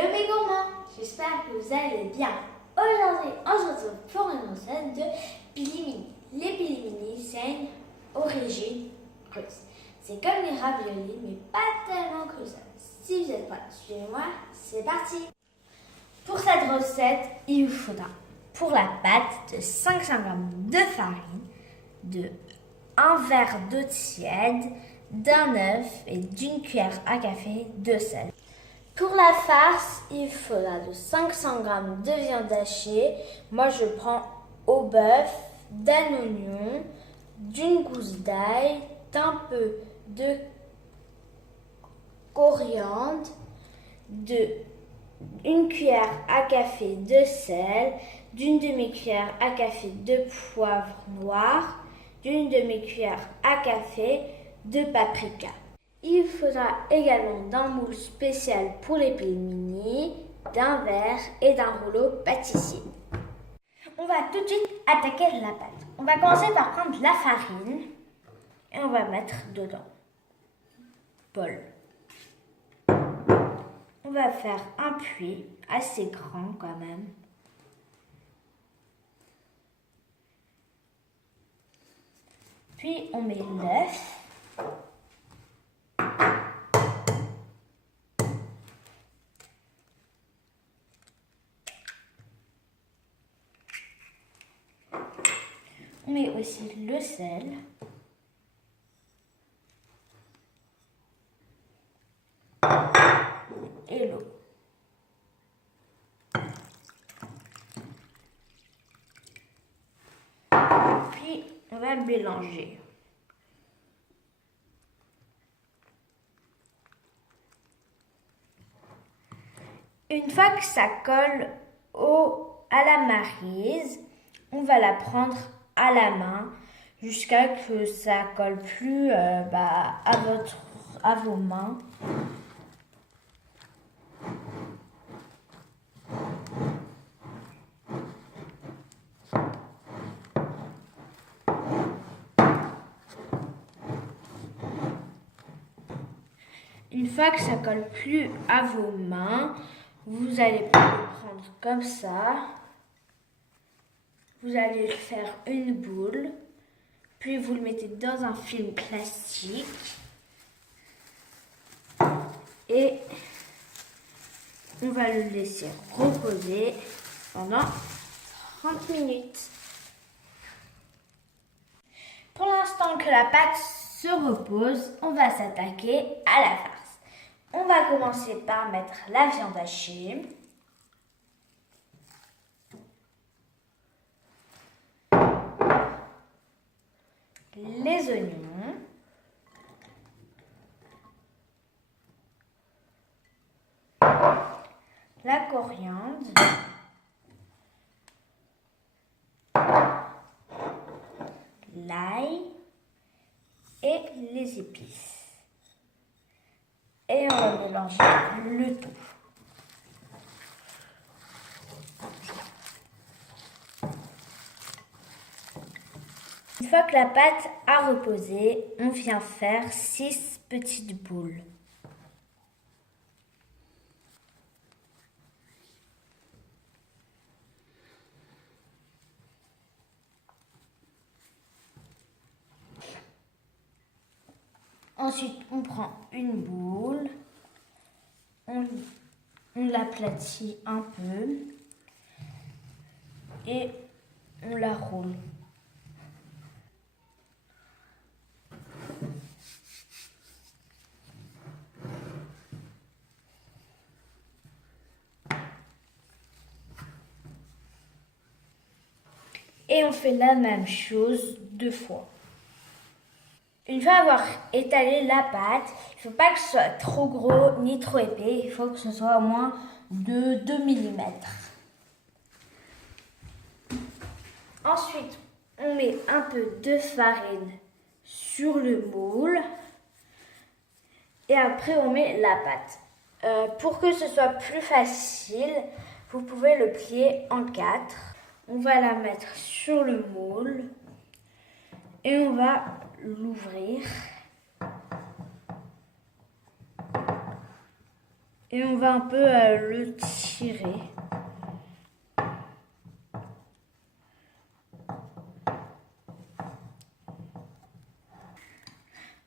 Hello mes gourmands, j'espère que vous allez bien. Aujourd'hui, on se retrouve pour une recette de pilimini. Les pilimini, c'est une origine russe. C'est comme les raviolis, mais pas tellement que ça. Si vous êtes prêts, suivez-moi, c'est parti. Pour cette recette, il vous faudra pour la pâte de 500 g de farine, de 1 verre d'eau tiède, d'un œuf et d'une cuillère à café de sel. Pour la farce, il faudra de 500 g de viande hachée. Moi, je prends au bœuf, d'un oignon, d'une gousse d'ail, d'un peu de coriandre, une cuillère à café de sel, d'une demi-cuillère à café de poivre noir, d'une demi-cuillère à café de paprika. Il faudra également d'un moule spécial pour les pilimini, d'un verre et d'un rouleau pâtissier. On va tout de suite attaquer la pâte. On va commencer par prendre la farine et on va mettre dedans. Bol. On va faire un puits assez grand quand même. Puis on met l'œuf. On met aussi le sel. Et l'eau. Puis on va mélanger. Une fois que ça colle à la maryse, on va la prendre à la main jusqu'à ce que ça colle plus à vos mains. Une fois que ça colle plus à vos mains, vous allez le prendre comme ça. Vous allez faire une boule, puis vous le mettez dans un film plastique et on va le laisser reposer pendant 30 minutes. Pour l'instant que la pâte se repose, on va s'attaquer à la farce. On va commencer par mettre la viande hachée. Les oignons. La coriandre. L'ail et les épices. Et on va mélanger le tout. Une fois que la pâte a reposé, on vient faire 6 petites boules. Ensuite, on prend une boule, on l'aplatit un peu et on la roule. Et on fait la même chose 2 fois. Une fois avoir étalé la pâte, il ne faut pas que ce soit trop gros ni trop épais. Il faut que ce soit au moins de 2 mm. Ensuite, on met un peu de farine sur le moule. Et après, on met la pâte. Pour que ce soit plus facile, vous pouvez le plier en 4. On va la mettre sur le moule et on va l'ouvrir. Et on va un peu le tirer.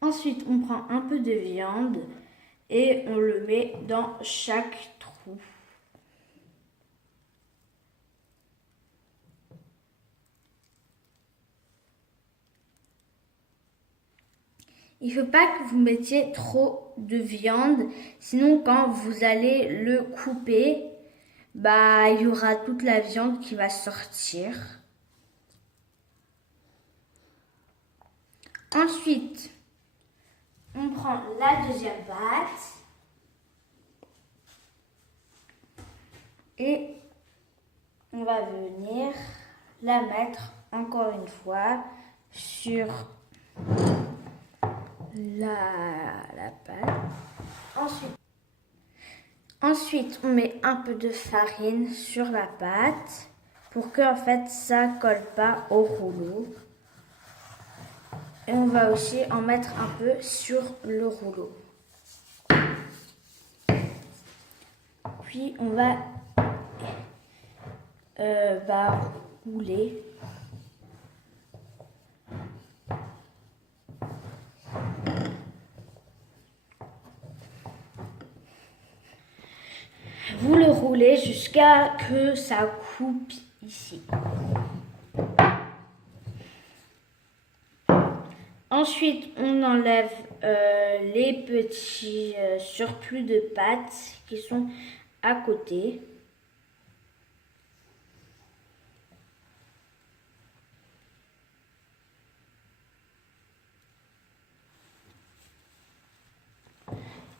Ensuite, on prend un peu de viande et on le met dans chaque trou. Il ne faut pas que vous mettiez trop de viande, sinon quand vous allez le couper, il y aura toute la viande qui va sortir. Ensuite, on prend la deuxième pâte et on va venir la mettre encore une fois sur la pâte. Ensuite, on met un peu de farine sur la pâte pour que en fait ça colle pas au rouleau. Et on va aussi en mettre un peu sur le rouleau. Puis on va rouler. Vous le roulez jusqu'à que ça coupe ici. Ensuite, on enlève les petits surplus de pâtes qui sont à côté.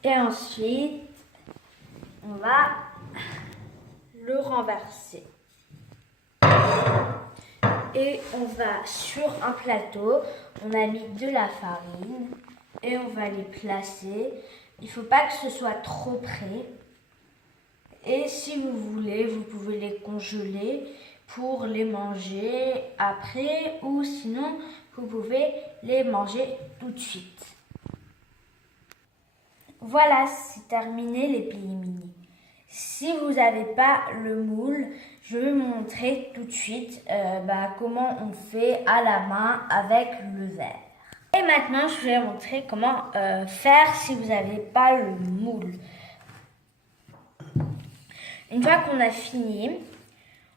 Et ensuite, on va le renverser. Et on va sur un plateau, on a mis de la farine et on va les placer. Il ne faut pas que ce soit trop près. Et si vous voulez, vous pouvez les congeler pour les manger après ou sinon vous pouvez les manger tout de suite. Voilà, c'est terminé les pili-mini. Si vous n'avez pas le moule, je vais vous montrer tout de suite comment on fait à la main avec le verre. Et maintenant, je vais vous montrer comment faire si vous n'avez pas le moule. Une fois qu'on a fini,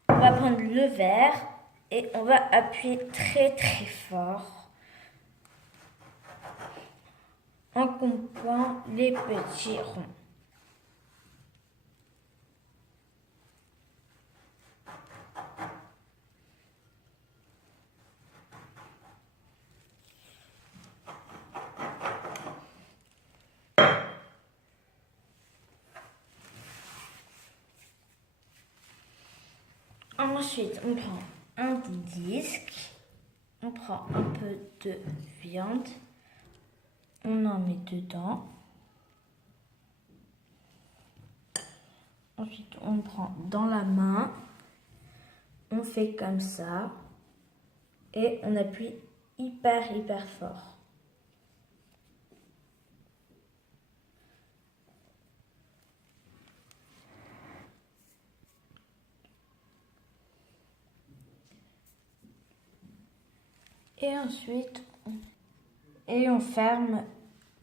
on va prendre le verre et on va appuyer très très fort en coupant les petits ronds. Ensuite, on prend un disque, on prend un peu de viande, on en met dedans. Ensuite, on prend dans la main, on fait comme ça et on appuie hyper fort. Et ensuite, on ferme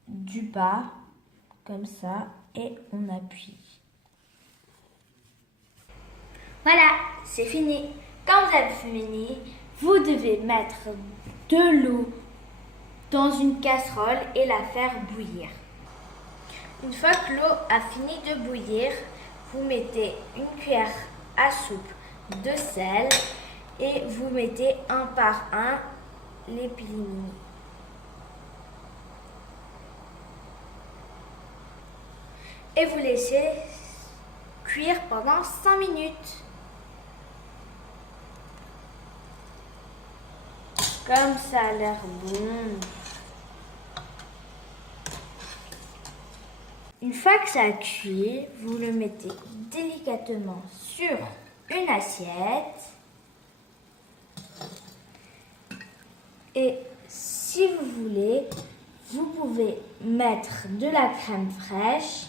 du bas, comme ça, et on appuie. Voilà, c'est fini. Quand vous avez fini, vous devez mettre de l'eau dans une casserole et la faire bouillir. Une fois que l'eau a fini de bouillir, vous mettez une cuillère à soupe de sel et vous mettez un par un les pili-mini. Et vous laissez cuire pendant 5 minutes. Comme ça a l'air bon. Une fois que ça a cuit, vous le mettez délicatement sur une assiette. Et si vous voulez, vous pouvez mettre de la crème fraîche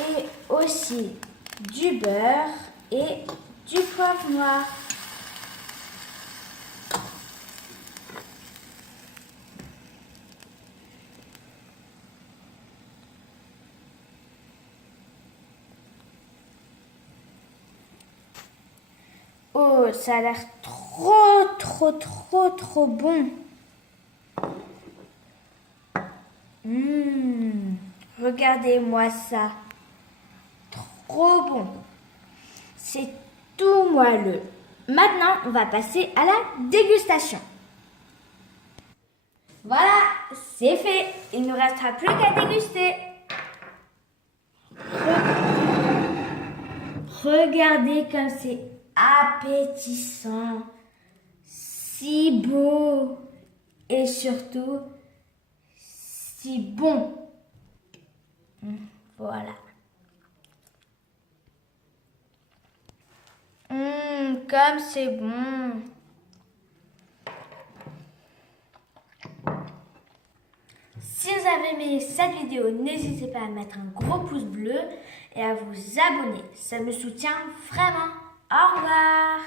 et aussi du beurre et du poivre noir. Oh, ça a l'air trop bon. Regardez-moi ça. Trop bon. C'est tout moelleux. Maintenant, on va passer à la dégustation. Voilà, c'est fait. Il ne nous restera plus qu'à déguster. Regardez comme c'est appétissant, si beau et surtout si bon. Voilà. Comme c'est bon. Si vous avez aimé cette vidéo, n'hésitez pas à mettre un gros pouce bleu et à vous abonner. Ça me soutient vraiment. Au revoir.